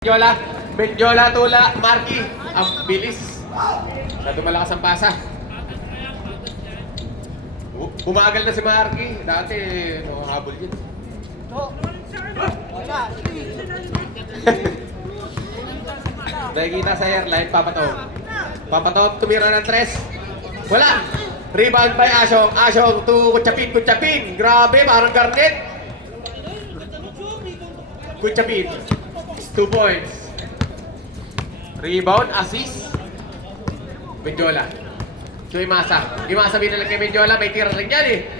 Benjola, Benjola, Tula, Marky. Ang bilis. Masyado malakas ang pasa. Bumagal na si Marky. Dati, habol yun. Nakikita sa airline, Papatog. Papatog, tumira ng tres. Wala. Rebound by Asyong. Asyong to Kutsapin, Kutsapin. Grabe, parang garnet. Kutsapin. 2 points. Rebound, assist. Benjola. Choy Masa. Imasa binalag kay Benjola. May tira rin yan eh.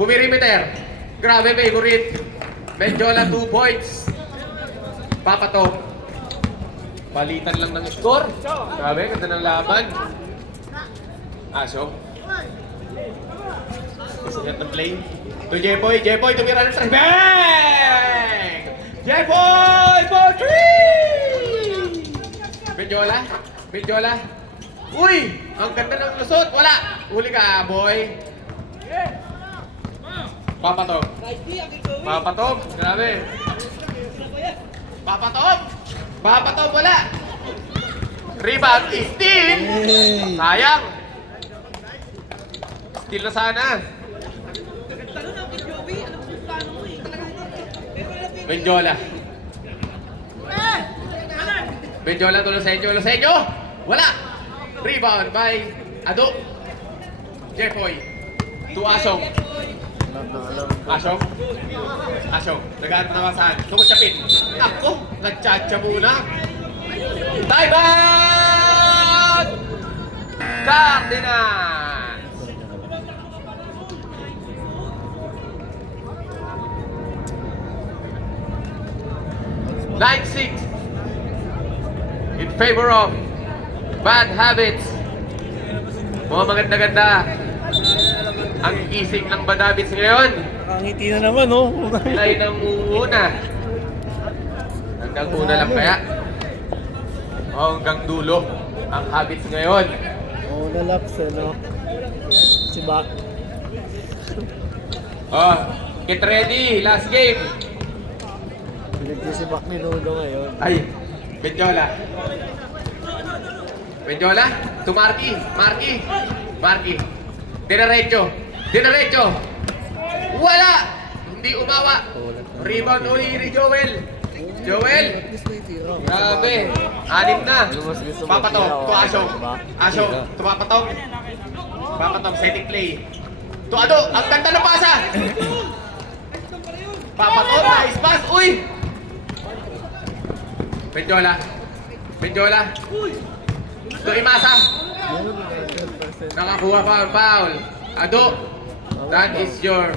Pumirimeter. Grabe, favorite. Benjola, 2 points. Papatog. Palitan lang ng score. Grabe, ganda ng laban. Aso. Isingat ng play. To Jepoy. Jepoy, tumira ng tres. Bang! Jepoy for 3! Benjola. Benjola. Uy! Ang ganda ng lusot. Wala. Uli ka, boy. Papatog. Papatog. Grabe. Papatog. Papatog. Wala. Rebound. Steal. Sayang. Steal na sana. Benjola. Benjola to Loseño. Loseño! Wala! Rebound by Ado. Jepoy. To Asyong. Asyong. Asyong. Nagahan pa nawasan. Tungkol siya pin. Ako! Nagtsatsa muna. Time out! Cardinals! 9-6 in favor of Bad Habits. Mga maganda-ganda ang gising ng Bad Habits ngayon. Nakangiti na naman, oh. Pilay ng una. Hanggang una lang kaya? O hanggang dulo ang Habits ngayon. Oh, nalaps, ano? Si Bak. Oh, get ready, last game. Si Bak ni Nuno ngayon. Ay, Benjola. Benjola, to Marky. Marky. Marky. Dinaretso. Dinaretso. Wala! Hindi umawa. Rebound uli ni Joel. Joel. Grabe. 6 na. Papatog. To Asyong. Asyong. To Papatog. Papatog. Setting play. To Ado. Ang ganda ng pasa. Papatog. Nice pass. Uy! Benjola. Benjola. To Imasa. Nakakuha pa ang foul. Ado. That is your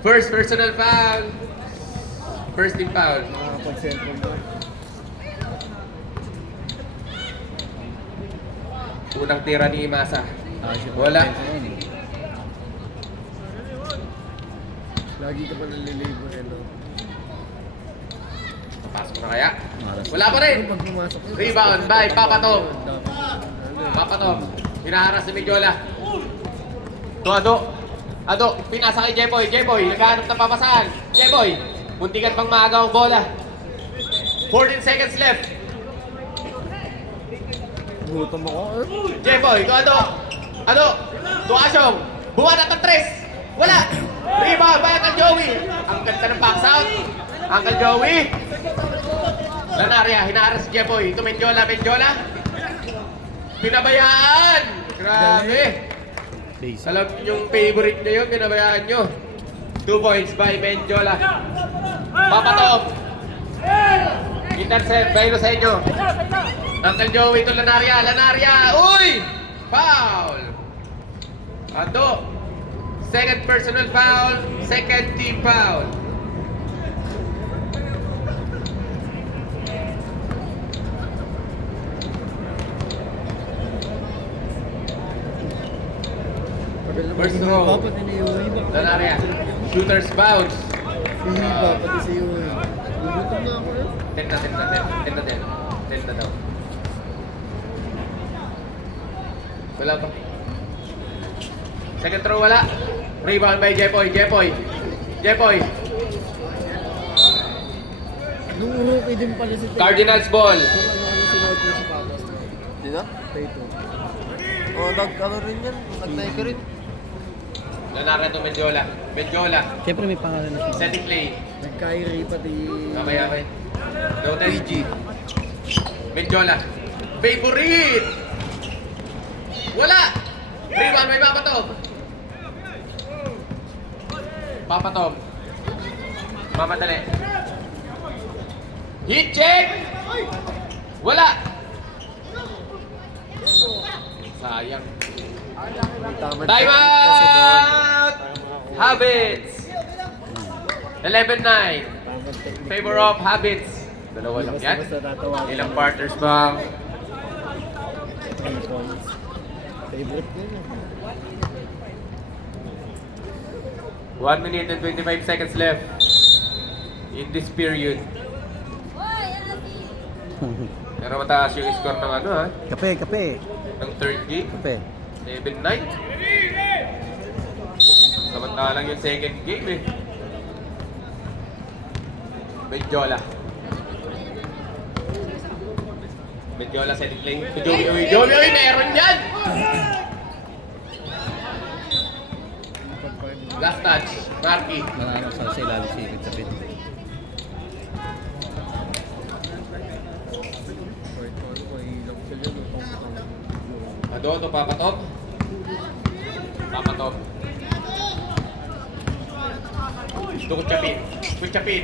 first personal foul. First team foul. Unang tira ni Imasa. Wala. Lagi ka pa naliligo, hello. Pasok na kaya? Wala pa rin. Rebound by Papatog. Papatog. Hinaharas si Benjola. To Ado. Ado. Pinasa kay Jepoy. Jepoy. Naghahanap ng papasahan. Jepoy. Muntikan pang maaga ang bola. 14 seconds left. Gutom ako. Jepoy. To Ado. Ado. To Asyong. Buwanat ng tres. Wala. Rebound by Uncle Joey. Ang ganda ng box out. Uncle Joey. Lanaria, hinaharas si Jepoy. Ito Benjola, Benjola. Pinabayaan. Grabe. Alam yung favorite nyo yun, pinabayaan nyo. 2 points by Benjola. Papatog. Intercept by Loseño. Uncle Joey to Lanaria. Lanaria. Uy! Foul. Ado. Second personal foul. Second team foul. First throw. Lanaria. Shooter's bounce. Pati si Yui. Gutom na ako eh. 10 na daw. Wala pa. Second throw wala. Rebound by Jepoy. Jepoy. Jepoy. Nung rookie din pala si Tatum. Cardinals ball. Ano sinuot niya si Papas? Sino? Tatum. Oo, ano rin yan. Nag-tie ka rin. Leonardo Mendiola. Mendiola. Siyempre may pangalan na siya. Cedric Clay. Nag-Kyrie pati... Okay. Noted. PG. Mendiola. Favorite! Wala! 3-1, may papatog. Papatog. Mamadali. Hit check! Wala! Sayang. Tama Time out! Habits! 11-9. Favor of Habits. Dalawa lang yan. Basta tatawagin. Ilang partners bang? 3 points. Favorite ko yun. 1 minute and 25 seconds left in this period. Pero mataas yung score ng ano ha? Kape. Ng third game. Kape. 7-9. Samantalang yung second game eh. Medjola. Medjola sa play. Joey, meron yan! Last touch, Marky. Manalo sa ilalim si Kapit. Adoto, papatop. Papatop. Ito Kuchapin. Kuchapin.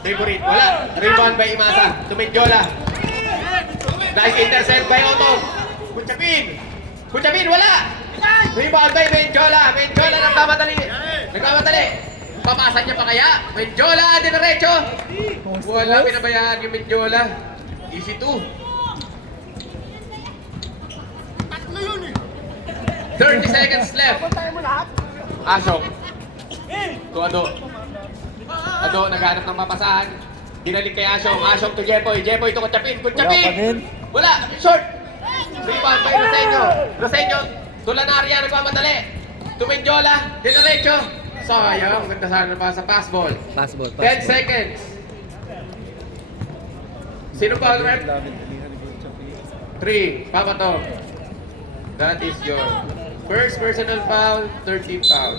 Favorite. Wala. Rebound by Imasa. To Medjola. Nice intercept by Otto. Kuchapin. Kuchapin. Wala. Rebound by Medjola. Medjola nagkamadali. Nagkamadali. Pamasa niya pa kaya? Medjola. Dinerecho. Wala. Pinabayaan yung Medjola. Easy 2. 30 seconds left. Asok. To Ado. Ado, naghanap ng mapasahan. Dinalik kay Asok. Asok to Jepoy. Jepoy to Kuchapin. Kuchapin! Wala! Short! Rebound by Roseño. Roseño. To Lanaria. Nagmamadali. To Mendiola. Dinerecho. Sayang. Ganda sana pa sa pass ball. Pass ball. 10 seconds. Sino ba ang rep? 3. Papato. That is your first personal foul, 13 foul.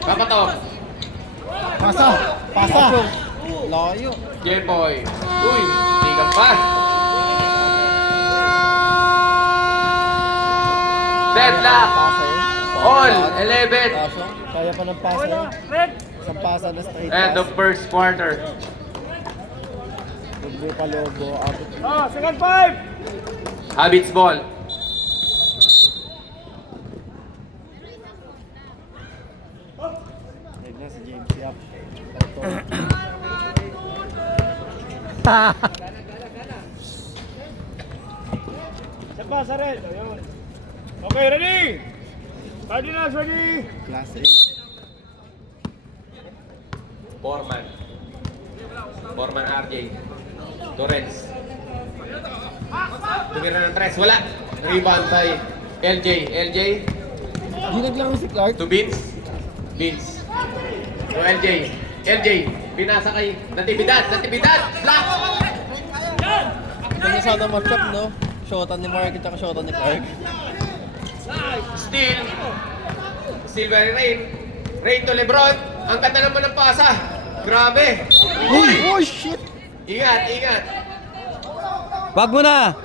Papatok. Pasa! Layo. Jepoy. Uy, tigang pa. Deadlock. Pasa yun. All, 11. Pasong. Kaya pa ng pasa yun. Isang pasa na straight End of first quarter. Lugbo pa lobo. Abot. Habits ball. Ayun na si James Yap. Okay, ready? Cardinals, ready? Class A. Foreman. Foreman RJ. Torrens. Tumira ng tres. Wala. Rebound by LJ. LJ. Di naglaro si Clark. To Vince. Vince. To LJ. LJ. Pinasa kay Natividad. Natividad. Block. Ito na sana matchup, no? Shotan ni Mark at shotan ni Clark. Steal. Steal by Rain. Rain to Lebron. Ang ganda naman ng pasa. Grabe. Uy! Oh shit! Ingat, ingat. Wag mo na!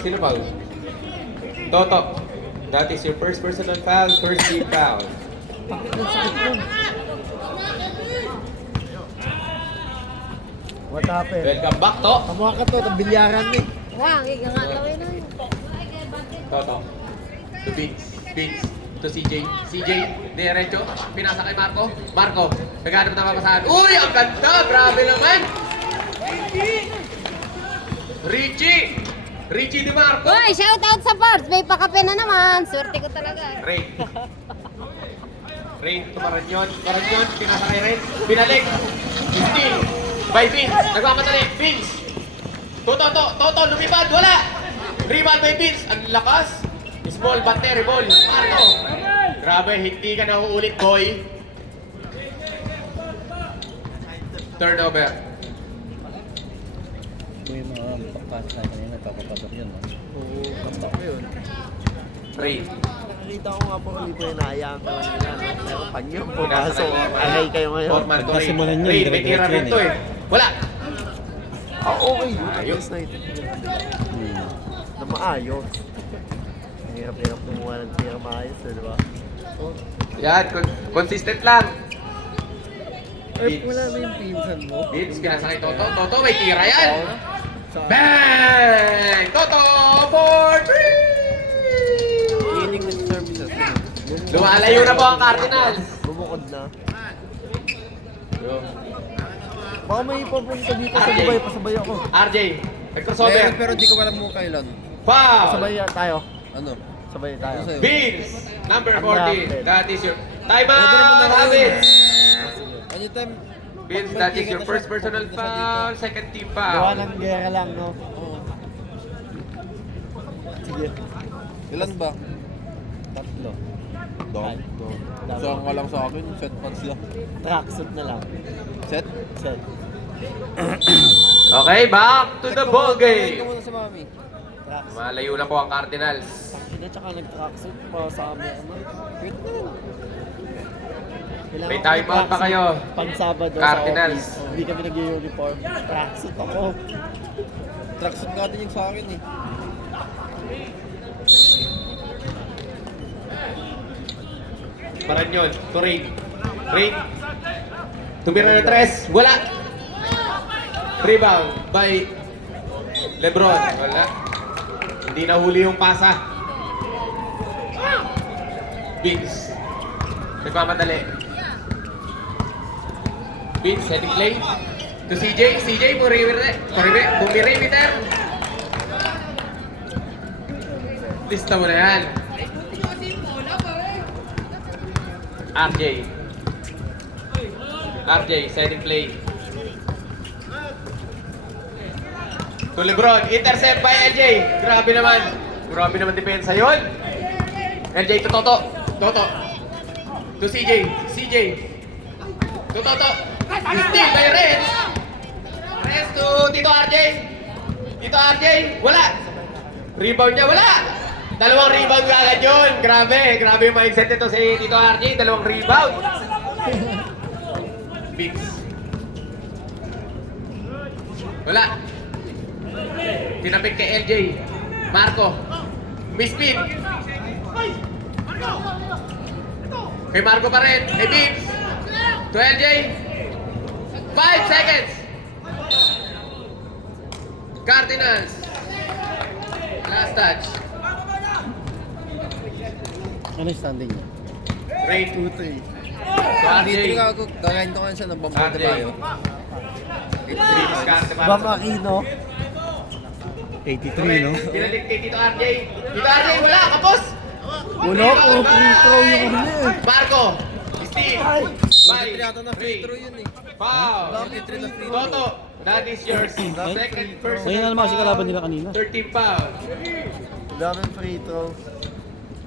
Sino foul? Toto. That is your first personal foul, first team foul. What happened? Welcome back, To. Kamukha ka to, itong bilyaran eh. Wah, gagawin na. Toto. To Vince. Vince. To CJ. CJ. Diretso. Pinasa kay Marco. Marco. Naghanap na mapasahan. Uy! Ang ganda! Grabe naman! Richie! Richie Di Marco! Uy, shout out sa Parts. May pakape na naman. Swerte ko talaga. Ray. Rain, tumaranyon. Tumaranyon, pinasakay rin. Binalik. Steal. By Vince. Nagmamadali. Vince. Toto, lumipad. Wala. Rebound by Vince. Ang lakas. Small battery ball. Marco. Grabe, hindi ka na uulit, boy. Turnover. Ito yung mga pagkas na kanina, papapasok yun. No? Oo, kaptak yun. Rain. Nakita ko nga po kung hindi po yung naayaan ko lang nila. Pero pag yun pumasok, alay kayo ngayon. Forman to Rain. Pagkasimulan yun, Rain, may dire-diretso tira rin yun to eh. Wala. Okay. Ayos. Ayos na ito. Hmm. Na maayos. Ang hirap-hirap kumuha ng tira maayos, di ba? Yan, consistent lang. Eh, wala na yung pinsan mo. Vince, kinasakay Toto. Toto, may tira yan. Bang! Toto for 3! Feeling with services. Lumalayo na po ang Cardinals. Bumukod na. Baka may papunta dito sa Dubai, pasabay ako. RJ, nag-crossover. Pero di ko alam mo kailan. Foul! Pasabay tayo. Ano? Sabay tayo. Ano sa'yo? Vince, number Undrafted. 40. That is your... Time Order mo na out, lang. Vince! Anytime. Vince, that is your first personal foul. Second team Gawa foul. ng gera lang, no? Oo. Sige. Ilan ba? Tatlo. Dog. Saan ka lang sa akin, set pants lang. Tracksuit na lang. Set? Set. Okay, back to the ball Ikaw game. muna sa mami. Tracksuit. Malayo na po ang Cardinals. Hindi, tsaka nag-tracksuit para sa amin. Wait na lang. Kailangan May ko time out pa ng kayo. tracksuit Pag Sabado Cardinals. sa office. Hindi kami nag-uniform. Tracksuit ako. Tracksuit nga din yung sa akin eh. Paranyon, to Rain. Rain. Tumira na tres. Wala. Rebound by Lebron. Wala. Hindi nahuli yung pasa. Vince. Nagmamadali. Vince, heading play. To CJ. CJ, Bumirimeter. Lista mo na yan. RJ, setting play. To Lebron, intercept by LJ. Grabe naman depensa yon. LJ to Toto. To CJ. To Toto. Steal by Renz. Renz to Tito RJ. Wala. Rebound niya, wala. Dalawang rebound agad yun. Grabe yung mindset nito si Tito RJ. Dalawang rebound. Bigs. Wala. Tinapik kay LJ. Marco. Mispin. Kay Marco pa rin. Kay Bigs. To LJ. 5 seconds. Cardinals. Last touch. Ano yung standing niya? Rain. 2-3. To Dito RJ. ka ako, gagahin ko kanina siya, nagbabuta RJ. tayo. Bamakino. 83, no? Pinalik kay Tito RJ. Tito RJ, wala. Kapos. Ulo, puro free throw yung huli eh. Marco. Steve. Bye. 23 yata na free throw yun eh. Foul. 23 na free throw. Toto. That is yours. Second person. Ngayon na naman kasi kalaban nila kanina. 13 foul. Daming free throw.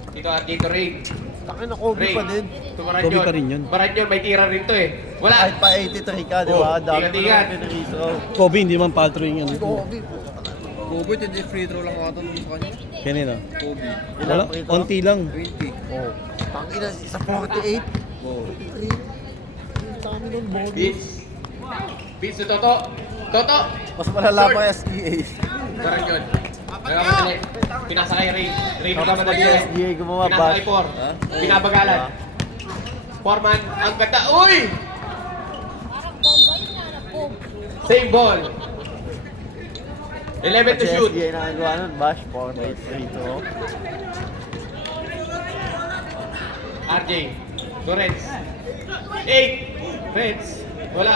Dito at dito Rain. Taki na Kobe Rain. pa din. Kobe pa rin yun. Maranyon, may tira rin to eh. Wala. Kahit pa 83 ka, di ba? Oh, Dami mo tigat-tigat. naman free throw. Kobe, hindi man foul throw yung ano. Kobe. Kobe, 20 free throw lang ako sa kanya. Kanina. Kobe. Wala, Ilang free throw? onti lang. 20. Oh. Tangina, sa 48. Oh. 3. Ang dami ng bonus. Beats. Beats to Toto. Toto. Mas malala Short. pa SEA. Maranyon. Nagkamadali. Pinasakay Rain. Rain Tapos pag nagkamadali. SDA gumawa ba? Pinasakay Por. Ha? Binabagalan. Foreman. Ang ganda. Uy! Same ball. 11 to shoot. SDA na nagawa nun, Bash, 48 free throw. RJ. To Reds. 8. Reds. Wala.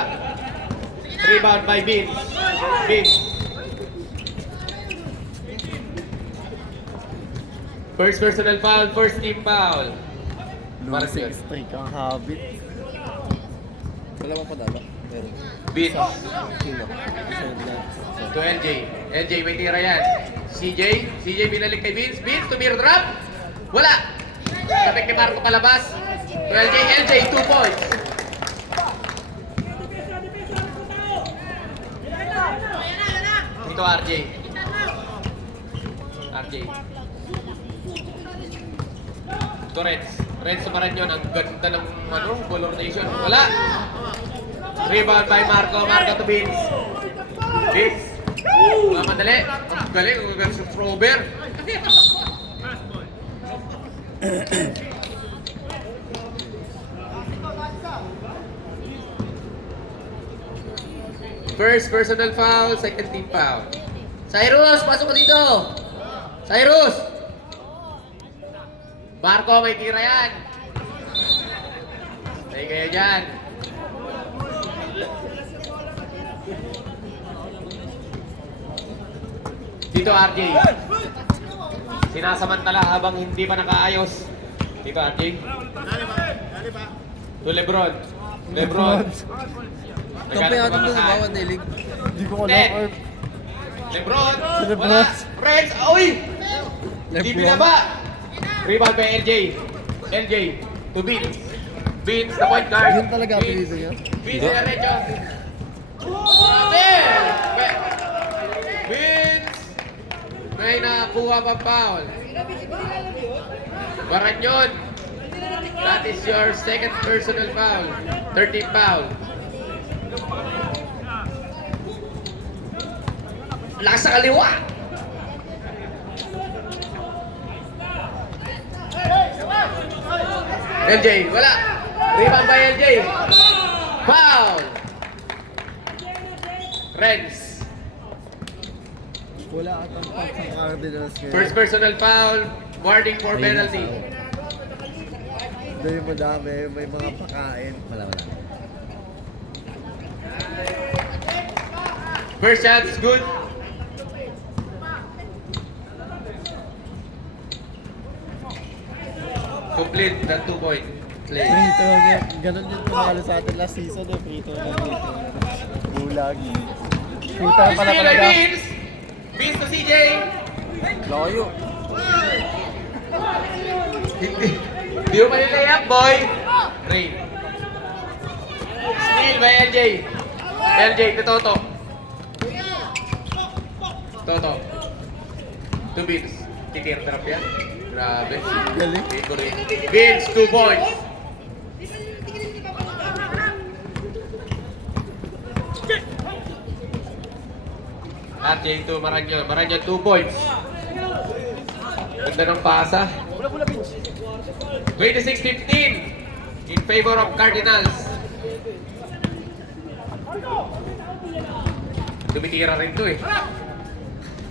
Rebound by Vince. First personal foul, first team foul. Parang Losing yun. streak ang habit. Wala bang padala? Meron. Vince. Sino? Isa lang. To LJ. LJ, may tira yan. CJ binalik kay Vince. Vince, tumira drop. Wala. Sabik ni Marco palabas. To LJ, 2 points. Ito RJ. Ito Reds sumaran yun. Ang ganda ng ball rotation. Wala. Rebound by Marco. Marco to Vince. Vince. Mamadali. Ang galing. Ang galing sa thrower. First personal foul, second team foul. Cyrus, pasok ka dito. Cyrus. Marco, may tira yan. Tay kayo dyan. Dito RJ. Sinasamantala habang hindi pa nakaayos. Dito RJ. To Lebron. Kampi natin doon sa bawat nilig. Hindi ko Ten. alam. Lebron. Si Lebron. Wala. Reds. Uy! Hindi Lebron. binaba. Rebound by LJ. LJ. To Vince. Vince, the point guard. Yun talaga ang pinito niya. Vince, derecho. Grabe! Vince! May nakakuha pa foul. Baranyon. That is your second personal foul. 13th foul. Lakas sa kaliwa! LJ, wala! Rebound by LJ! Foul! Reds. Wala atang pass sa Cardinals ngayon. First personal foul, warning for penalty. Dahil madami, may mga pakain. Wala. First shot is good. Complete the 2-point play. Free throw niya. Ganun yung tumalo sa atin last season eh. Free throw. Bulag. Shooter pala Steal by talaga. Vince! Vince to CJ! Layo. Hindi mo layup, boy! Rain. Steal by LJ. LJ to Toto. Toto. To Vince. Titir trap yan. Grabe. Galing. Vince, 2 points. RJ to Maranyon. Maranyon, 2 points. Ganda ng pasa. 26-15 in favor of Cardinals. Tumitira rin to eh.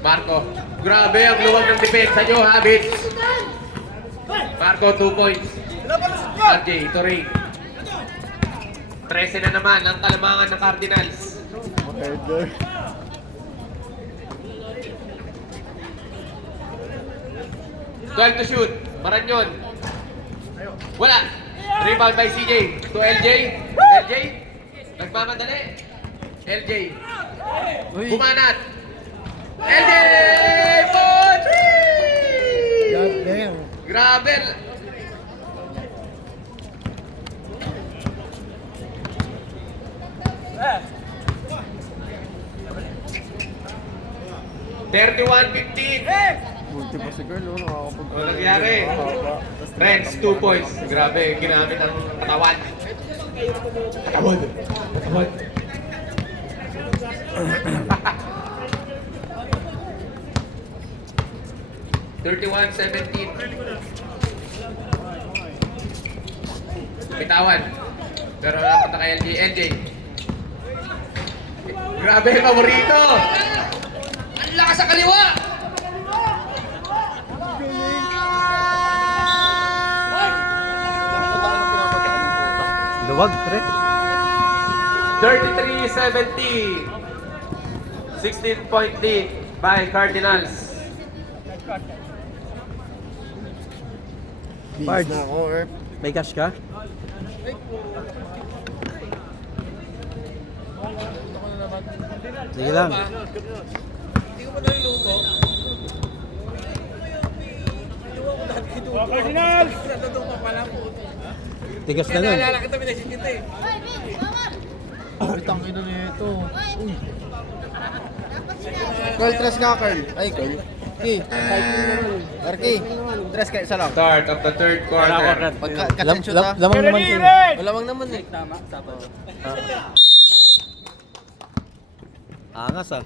Marco. Grabe ang luwag ng depensa nyo, Habits. Marco, 2 points. RJ, ito rin. 13 na naman ang kalamangan ng Cardinals. Murder. Twelve to shoot. Maranyon. Wala. Rebound by CJ. To LJ. LJ. Nagmamadali. LJ. Bumanat. LJ! Pochi! God damn. Grabe. Multi pa si girl, no? Nakakapag- Ano nangyari? Mahaba. Reds, 2 points. Grabe, ginamit ang katawan. Katawan. 31-17. Bitawan. Pero napunta kay LJ. LJ. Grabe, paborito! Ang lakas sa kaliwa! Luwag, pre. 33-17. 16-point lead by Cardinals. Beast na ako, Erp. May cash ka? Sige lang. Hindi ko pa naluluto. Oh, Cardinals! Natuto pa pala po. Tigas na Kaya nun. naalala kita pinasikita eh. Ay, tangin na nito. Uy. Curl, tres ka, Curl. Ay, Curl. Ki. Marky. Tres ka, isa lang. Start of the third quarter. Pagka-catch shoot ha. Lamang naman Ready, siya. red! Malamang naman eh. Angas ah.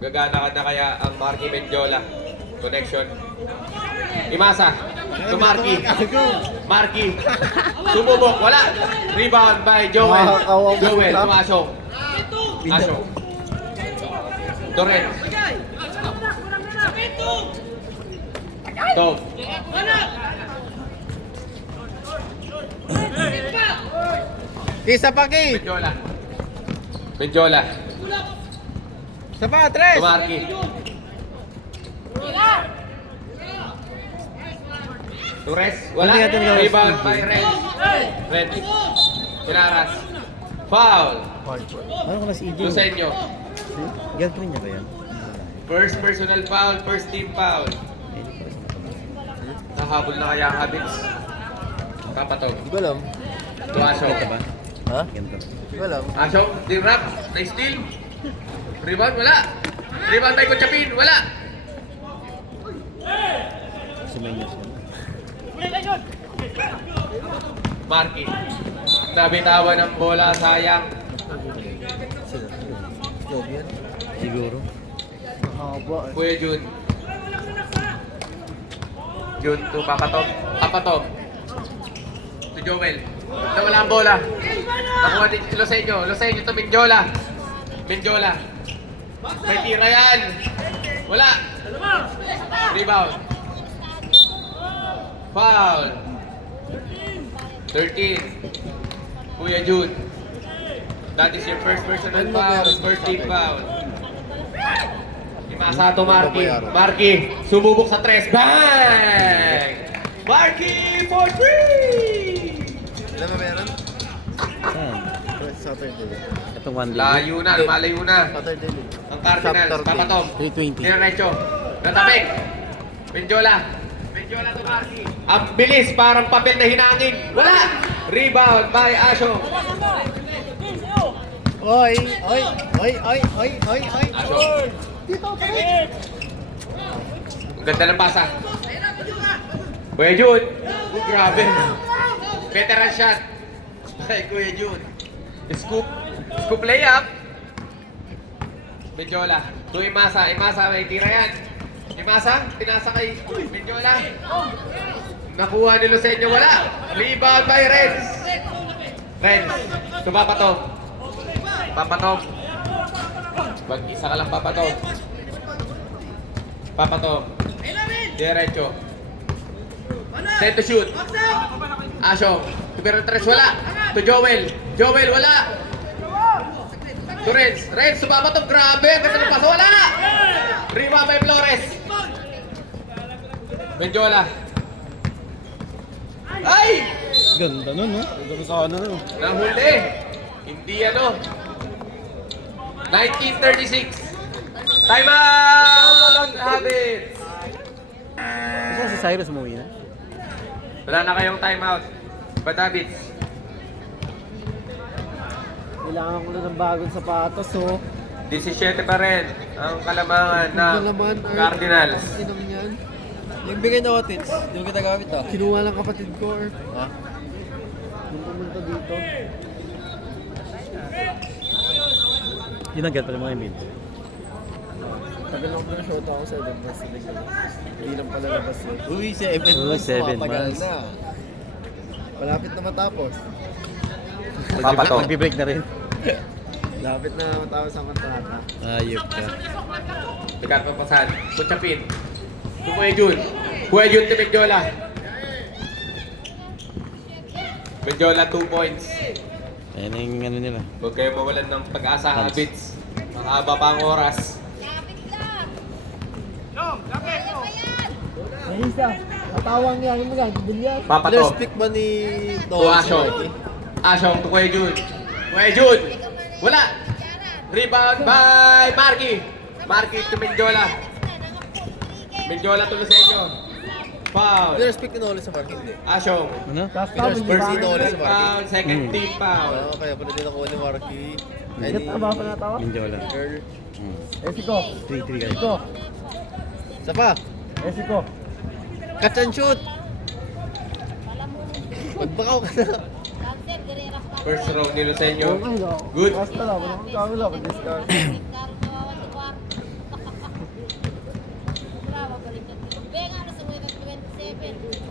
Gagana ka na kaya ang Marky Mendiola. Connection. Imasa. To Marky. Marky. Sumubok. Wala. Rebound by Joel. Joel. To Ashong. Ashong. Torres. Dove. Isa pa, Ki. Mendiola. Mendiola. Isa pa, tres. To Marky. Torres. Wala. Hindi natin gawin. Rebound by Red. Red. Pinaras. Foul. Ano ka na si EJ? Lusenyo. Girlfriend niya ba yan? First personal foul, first team foul. Nahabol na kaya ang Habits. Kapatog. Hindi ko alam. Tuaso. ba? Ha? Ganito. Hindi ko alam. Aso, team rap, na-steal. Rebound, wala. Rebound by Kuchapin, wala. Si Menyos. Marky. Nabitawan ng bola, sayang. Siguro. Haba. Kuya Jun. Jun to Papatog. Papatog. To Joel. Nawala ang bola. Nakuha din si Loseño. Loseño to Mendiola. Mendiola. May tira yan. Wala. Rebound. Foul. 13. Kuya Jun. That is your first personal foul. First team foul. Imasa to Marky. Marky, sumubok sa tres. Bang! Marky for 3! Alam mo meron? Saan? Saturday. Itong one day. Layo na, lumalayo na. Saturday. Ang Cardinals, Papatom. 320. Dinerecho. Natabig. Mendiola. Mendiola to Marky. Ang bilis, parang papel na hinangin. Wala! Rebound by Asho. Oy, oy, oy, oy, oy, oy, oy. Asho. Ang ganda ng pasa. Kuya Jun. Grabe. Veteran shot. Ay, Kuya Jun. Scoop. Scoop layup. Mendiola. To Imasa. Imasa, may tira yan. Imasa, pinasa kay Mendiola. Nakuha ni Lusenyo, wala. Rebound by Reds. Reds. To Papatog. Papatog. Mag-isa ka lang Papatog. Papatog. Diretso. Set to shoot. Asho. Pero tres wala. To Joel. Joel wala. To Reds. Reds to Papatog. Grabe. Ang ganda ng paso. Wala. Rebound by Flores. Mendiola. Ay! Ganda nun, no? Ganda sa ano, no? Nahuli. Hindi ano. 1936. Time out! Habits! Kasi si Cyrus umuwi na. Wala na kayong time out. Bad habits. Kailangan ko na ng bagong sapatos, oh. 17 pa rin ang kalamangan ng Cardinals. Inong yan. Yung bigay na otits, hindi mo kita gamit ah. Kinuha lang kapatid ko, or... Ha? Nung pumunta dito. Yun ang get pa ng mga Emil. Tagal ako na shota ako sa labas. Hindi lang pala labas eh. Uy, 7 Uy, months, 7 matagal months. na. Malapit na matapos. Papato. Magbe-break na rin. Malapit na matapos ang kontrata. Ayop ka. Bigat pa pasan. Kuchapin. Kuya Jun. Kuya Jun to Mendiola. Mendiola 2 points. Ayan na yung ano nila. Huwag kayo mawalan ng pag-asa, Hans. habits. Mahaba pa ang oras. Ay, isa. Katawang niya, yung mga, bilyan. Papato. Players pick ba ni To Noel si Ashong. Marky? Ashong to Kuya Jun. Kuya Jun. Wala. Rebound by Marky. Marky to Mendiola. Mendiola to Lucenio. Foul. Players pick ni Noel sa Marky, hindi. Ashong. Ano? Players pick ni Noel sa Marky. Foul. Second Hmm. team foul. Kaya pala din ako ni Marky. Ay, Ikat na ba pa natawa? Mindiola. Girl. Esiko. 3-3 guys. Esiko. Isa pa. Esiko. Catch and shoot. Magbakaw ka na. First round ni Lucenio. Okay, no? Good. Basta lang, walang kamila, mag-discard.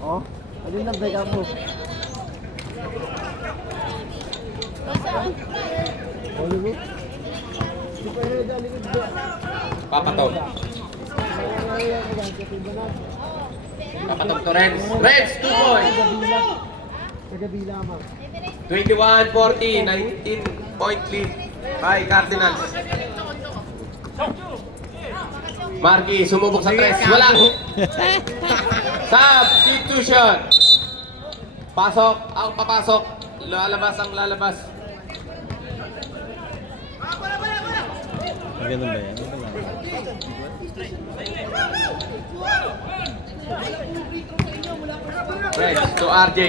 Oh, alin na break up mo? Oh, lugo. Di pa rin dali ko dyan. Papato. Papato to Renz. Renz, 2 points. Kagabila, ma'am. 21-40, 19-point lead by Cardinals. Marky, sumubok sa tres. Wala. Substitution. Pasok. Ang papasok. Lalabas ang lalabas. Ang ganun ba yan? Wala. Renz to RJ.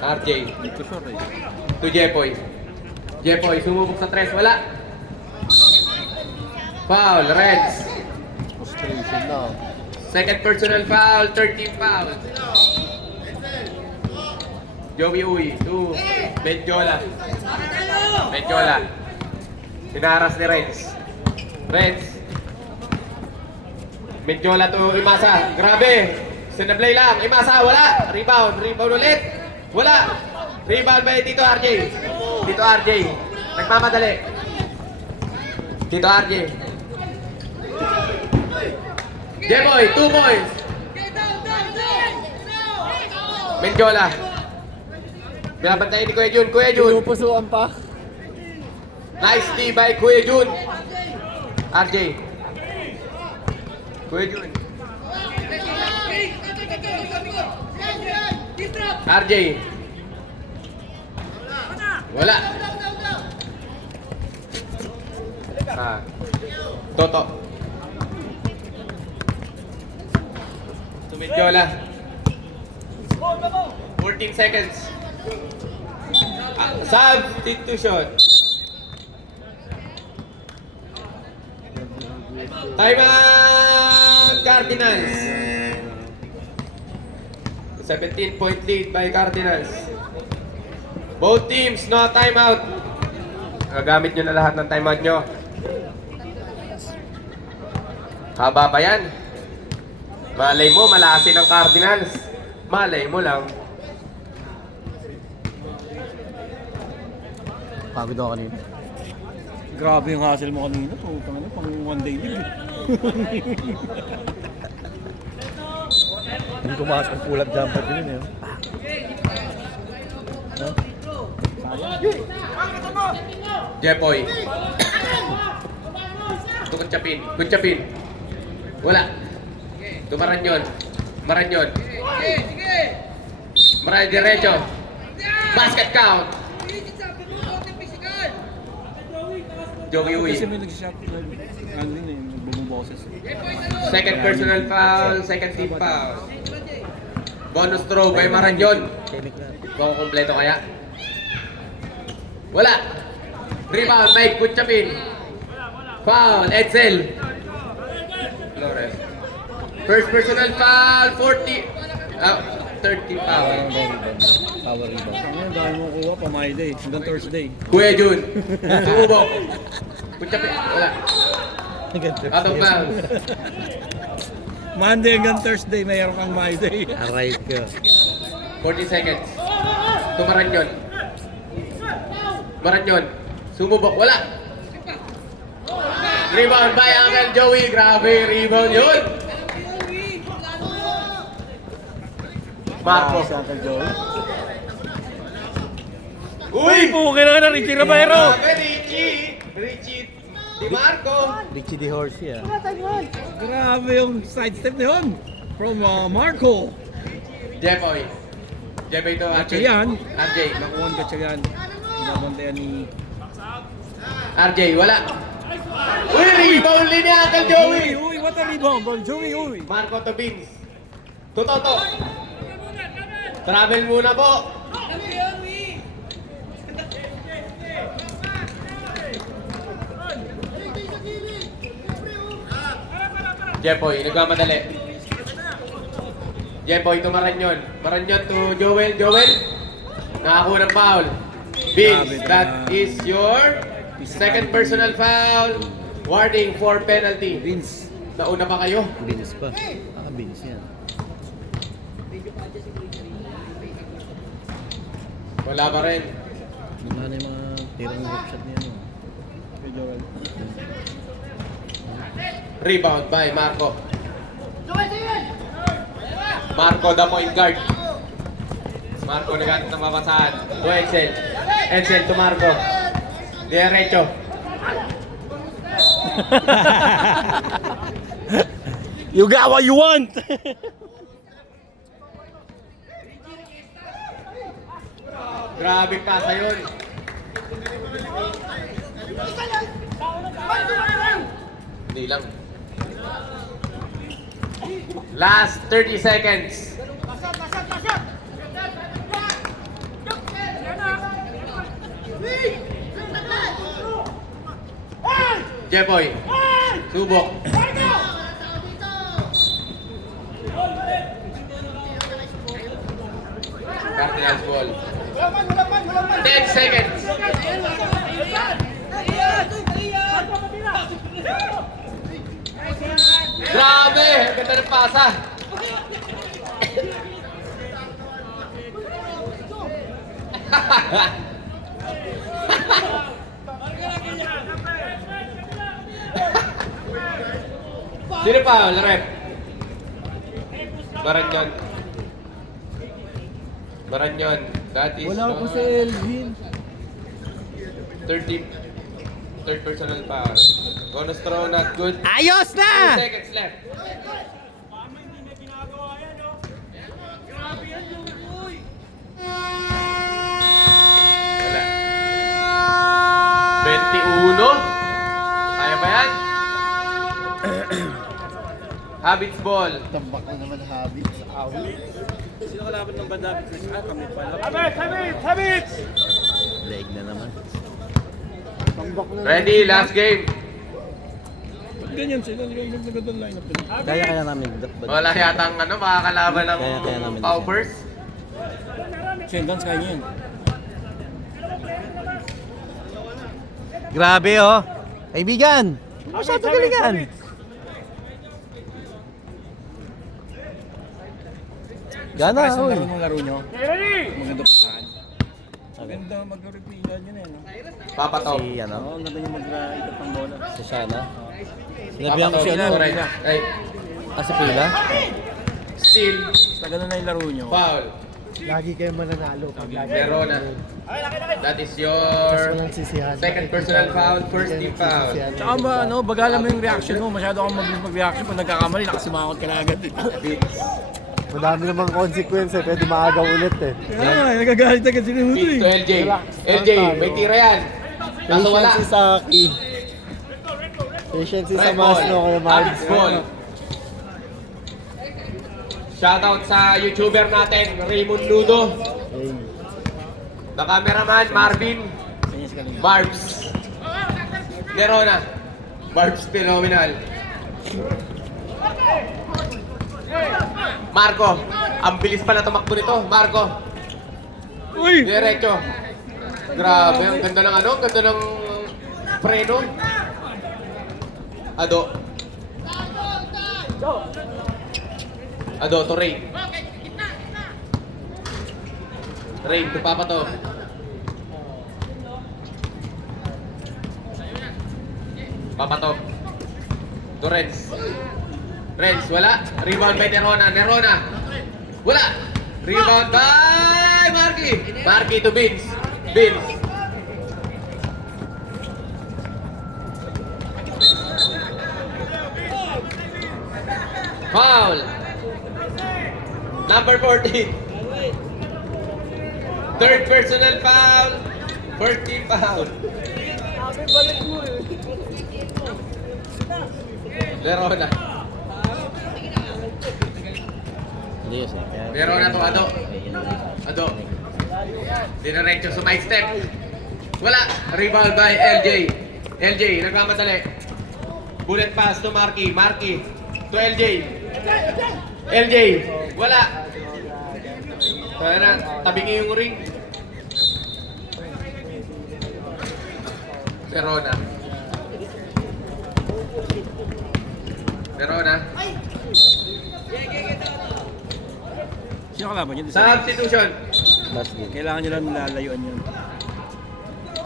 RJ. Dito sure eh. To Jepoy. Jepoy, sumubok sa tres. Wala. Foul. Renz. Frustration na. Second personal foul, 13 foul. Joey Uy to Mendiola. Mendiola. Pinaras ni Renz. Renz. Mendiola to Imasa. Grabe. Sinablay lang. Imasa, wala. Rebound. Rebound ulit. Wala. Rebound by Tito RJ. Tito RJ. Nagmamadali. Tito RJ. Jeboy, 2 points. Mendiola. Binabantayan ni Kuya Jun. Kuya Jun. Pinupusuan pa. Nice D by Kuya Jun. RJ. Kuya Jun. RJ. Wala. Toto. Mendiola. 14 seconds. Substitution. Timeout Cardinals. 17-point lead by Cardinals. Both teams, no timeout. Gagamit nyo na lahat ng timeout nyo. Haba pa yan. Malay mo, malasin ang Cardinals. Malay mo lang. Pagod ako kanina. Grabe yung hassle mo kanina. Pang one day leave. Hindi ko makas ang pull-up jumper din yun. Jepoy. Ito Kutsapin. Kutsapin. Wala. Ito Maranyon. Maranyon. Maranyon diretso. Basket count. Joey Uy. Kasi may nag-shop na ano din eh, bumuboses. Second personal foul, second team foul. Bonus throw by Maranyon. Kung kumpleto kaya? Wala. Rebound by Kutsapin. Foul, Edsel. Flores. First personal foul, 30 foul. Power rebound. Ang dami mo kuha, pamayda eh. Hanggang Thursday. Kuya Jun. Sumubok. Kutsapin. Wala. Out of bounds. Monday hanggang Thursday, mayroon kang mayda eh. Aray ka. 40 seconds. Ito Maranyon. Maranyon. Sumubok. Wala. Rebound by Uncle Joey. Grabe. Rebound yun. Marco. Si Uncle Joey. Uy! Pukin na ka na, Richie Romero! Grabe, Richie. Richie. Di Marco. Richie the Horsey ah. Grabe yung sidestep na yun. from Marco. Jepoy. Jepoy to RJ. Gatchalian. RJ. Nakuha ang Gatchalian. Binabantayan ni... RJ, wala. Uy, rebound ni Uncle Joey. Uy, what a rebound, bro. Joey, uy. Marco to Vince. Tutoto. Travel muna po. Jepoy, nagmamadali. Jepoy to Maranyon. Maranyon to Joel. Joel, nakakuha ng foul. Vince, that is your second personal foul. Warning for penalty. Vince. Nauna pa kayo. Beans pa. Beans yan. Wala pa rin. Ano yung mga tirang hook shot niya, no? Kay Joel. Rebound by Marco. Marco, the point guard. Marco naganap ng mabasahan. To Edsel. Edsel to Marco. Diretso. You got what you want! Grabe pasa yun. Hindi lang. Last 30 seconds. Jepoy. Subok. Cardinals ball. 10 seconds. Grabe! Ang ganda ng pasa. Sino pa? Rep. Maranyon. Maranyon. That is Wala ko sa Elvin. third personal foul. Bonus throw, not good. Ayos 2 na! seconds left. Wala. 21. Kaya ba yan? Habits ball. Tambak na naman habits. Awit. Sino kalaban ng banda? Kami pala. Leg na naman. Tambak na Ready, last game. Ganyan sila. Nagagandang lineup nila. Kaya namin. Wala yatang makakalaban ng Kaya namin Paupers. Shendons kaya niya yan. Grabe oh. Kaibigan! Masyado galingan! Gana, Guys, ang oy. laro ng laro nyo. Maganda pa saan. Maganda mag-replay nyo na yan. Papatok. Si ano? Oo, ang ganda nyo mag-ikot ng bola. Si Shana. Sinabihan ko si ano. Ay, Si Pila. steal. Tagal na yung laro nyo. Foul. Lagi kayo mananalo. Lagi. Verona. That is your Walang sisihan. second personal foul, first team foul. Tsaka ba, ano, bagala mo yung reaction mo. Masyado akong mag-reaction. Pag nagkakamali, nakasimangot ka na agad. Madami namang consequence eh. Pwede maagaw ulit eh. Kaya, nagagalit agad sila mo Kick to LJ. LJ, may tira yan. Kaso wala. Patience si Saki. Patience si Red Samasno ball. kaya Habits Mads. ball. Shoutout sa YouTuber natin, Raymond Ludo. Ay, Na cameraman, Marvin. Barbs. Nerona. Barbs phenomenal. Marco. Ang bilis pala tumakbo nito. Marco. Uy! Diretso. Grabe, ang ganda ng ano, ang ganda ng preno. Ado. Ado to Ray. Ray, to Papa to. Papa to. To Renz. Renz, wala. Rebound by Nerona. Nerona. Wala. Rebound by Marky. Marky to Vince. Vince. Foul. Number 14. Third personal foul. 14 foul. Verona. Hindi yun siya. Verona to, Ado. Ado. Dinaretso, sumide step. Wala. Rebound by LJ. LJ, nagmamadali. Bullet pass to Marky. Marky. To LJ. LJ. Wala. Kaya na, tabingi yung ring. Verona. Verona. Sino kalaban niya? Substitution. Last game. Kailangan nyo lang lalayuan yun.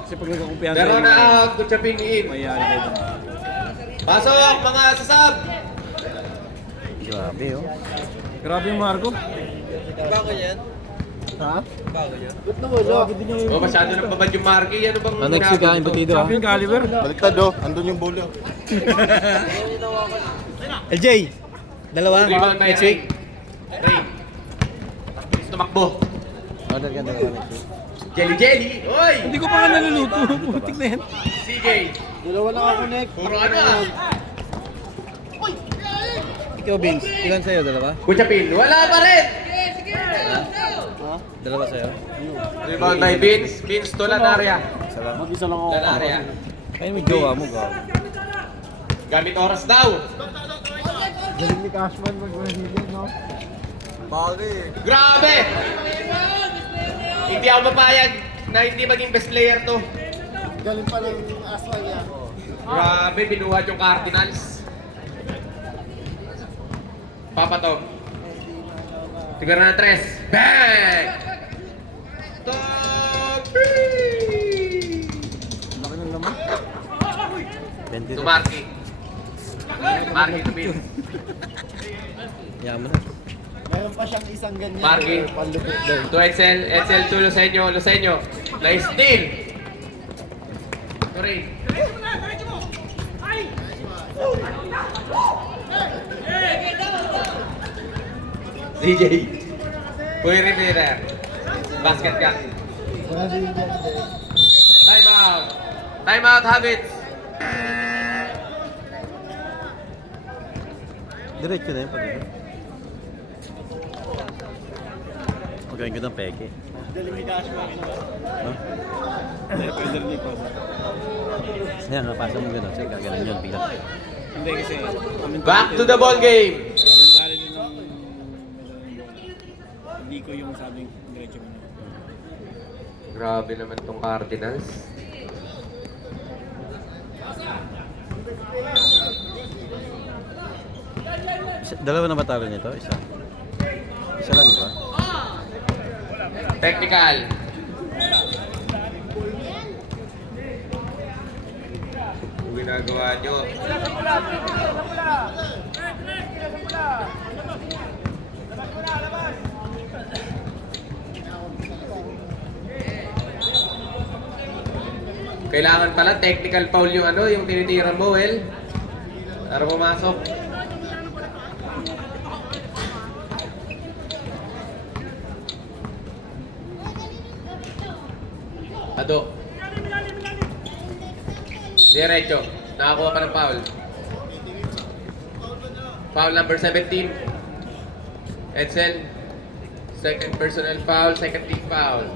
Kasi pag nagkakumpiyansa Verona out. Kutsaping in. mayayari kayo dun. Pasok mga sasab. Grabe oh. Grabe yung Marco. Bago yan. Ha? Bago yan. Ba't nawala? O masyado nang babad yung Marky. Ano bang Ah, next week ah, imbatido ah. Champion caliber. Baliktad oh. Andun yung bolo. LJ! Dalawa? Rebound by Next week? Ray. Tapos tumakbo. Order ka dalawa next week. Jelly Jelly. Oy! Hindi ko pa nga naluluto. Putik na yan. CJ. Dalawa lang ako, Nick. Puro ano ah. Ikaw, Vince. Ilan sa'yo? Dalawa? Kutsapin. Wala pa rin. Dalawa sa'yo? Rebound by Vince. Vince to Lanaria. Mag-isa lang ako. Lanaria. Kaya may jowa mo, gaw. Gamit oras daw. Galing ni Cashman mag-healing, no? Grabe! Hindi ako mapayag na hindi maging best player to. Galing pa ng aswal yan. Grabe, binuhat yung Cardinals. Papatog. Tigara na 3. Bang! Top 3! Laki ng laman. 20 To Marky. Marky to Vince. Yaman na. Meron pa siyang isang ganyan. Marky. Panlupit daw. To Edsel. Edsel to Lucenio. Lucenio. Nice steal. Sorry. DJ. Puy Rivera. Basket ka. Time out. Time out habits. Diretso na yun pag ito. Magaling ko ng peke. Galing ni Cashman. No? Pwede rin ito. Ayan, napasa mo gano'n. Sige, gano'n yun. Bigla. Hindi kasi. Back to the ball game. Komentary din ng hindi ko yung sabing diretso mo na. Grabe naman tong Cardinals. Dalawa na ba talo nito? Isa? Isa lang, di ba? Technical. Yung ginagawa nyo. Kailangan pala technical foul yung ano, yung tinitira mo, well. Para pumasok. Ado. Diretso. Nakakuha pa ng foul. Foul number 17. Edsel. Second personal foul, second team foul.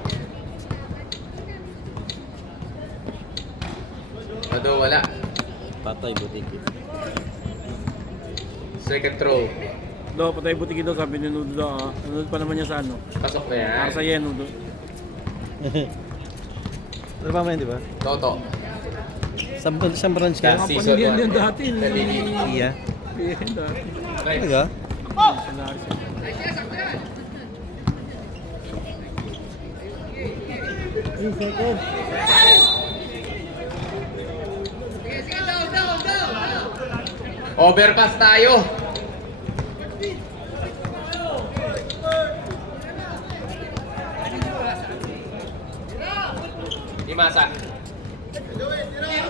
Ado, wala. Patay, butik. Second throw. Do, patay butiki daw sabi ni Nudo daw. Nanood pa naman niya sa ano. Pasok na yan. Para sa Yen, Nudo. Ano pa mo yun, di ba? Toto. Saan branch ka? Last Mga season panilian 1. din dati. Iya. Yan dati. Nice. Talaga? Overpass tayo. Imasa.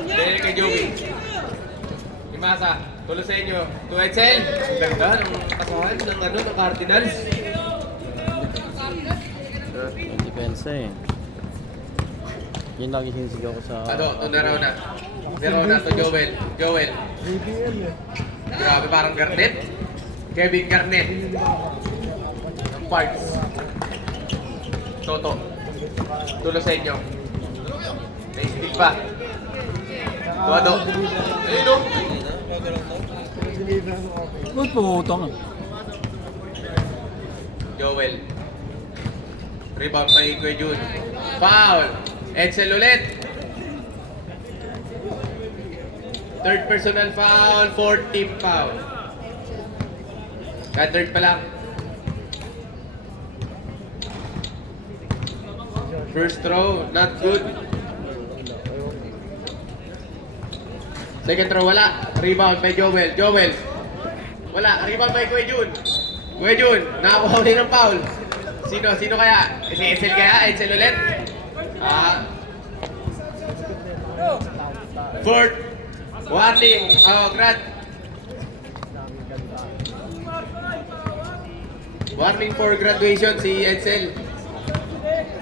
Dahil kay Joey. Imasa. Tulo sa inyo. To Edsel. Ganda ng kasahan ng ano ng Cardinals. Pensa eh. Yun lagi sinisigaw ko sa... To Nerona. Nerona to Joel. Joel. Grabe, parang Garnett. Kevin Garnett. Ang parts. Toto. Tulo sa inyo. Naistig pa. Tuwado. Ayun o. Ba't pumutang ah? Joel. Rebound pa Kuya Jun. Foul. Edsel ulit. Third personal foul. Fourth team foul. Third pa lang. First throw, not good. Second throw, wala. Rebound by Joel. Joel. Wala. Rebound by Kuya Jun. Kuya Jun, nakakuha ulit ng foul. Sino kaya? Si Edsel kaya? Edsel ulit? Fourth. Warning. Grad. Warning for graduation si Edsel.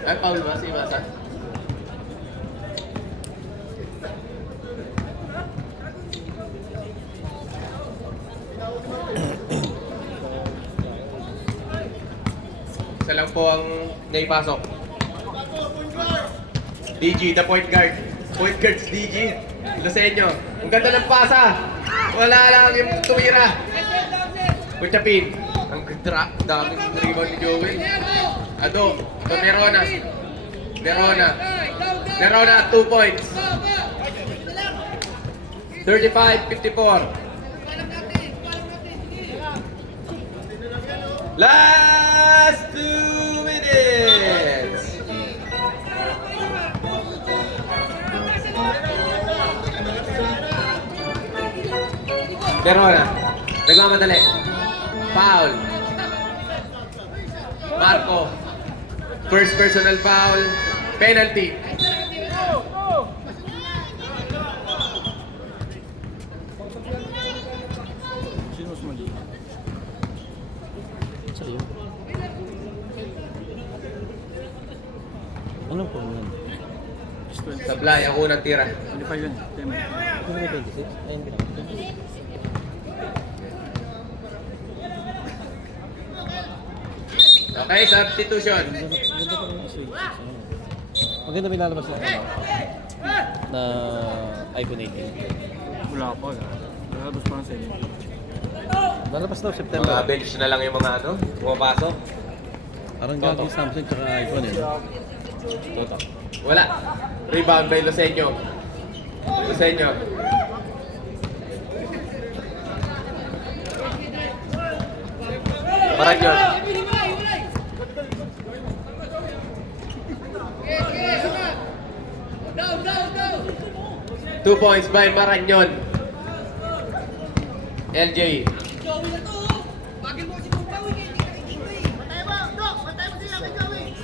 Ay, foul ba si Masa? Isa lang po ang naipasok. DG, the point guard. Point guard si DG. Losenyo. Ang ganda ng pasa. Wala lang yung tumira. Kuchapin. Ang daming rebound ni Joel. Ado. Ito Nerona. Nerona, 2 points. 35-54. Last 2 minutes. Nerona. Nagmamadali. Foul. Marco. First personal foul. Penalty. Sino mas mali? Sa'yo. Anong po yun? Sablay, ang unang tira. 25 yun. Tema. Ano ba 26? Ayun ba? Okay, substitution. Maganda pa rin yung maganda may lalabas na na iPhone 18. Wala pa. Lalabas pa ng selling. Lalabas daw Mga September. bench na lang yung mga pumapasok. Parang gagawin Samsung tsaka iPhone eh. Toto. Wala. Rebound by Losenyo. Maranyon. Two points by Maranyon. LJ.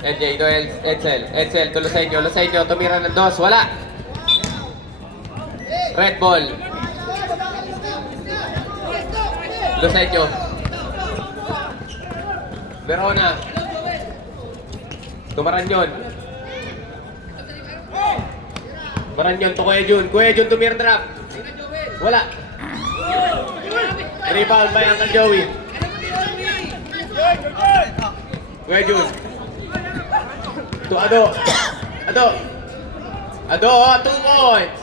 LJ, ito Edsel, to Losenyo, tumira ng dos, wala. Red ball. Losenyo. Verona. Tumaranyon. Maranyon to Kuya Jun tumira drop. Wala. Rebound by Uncle Joey. Kuya Jun. To Ado. 2 points.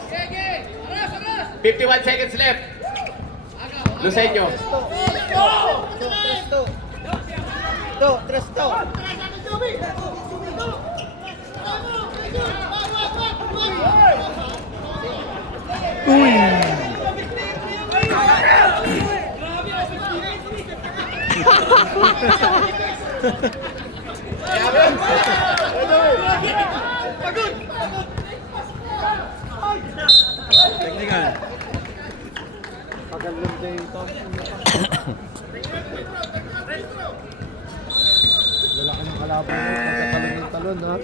51 seconds left. Losenyo. Technical. Pagandang day ito. Lalaki ng kalaban mo. Pagkatalon ng talon, ha?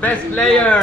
Best player.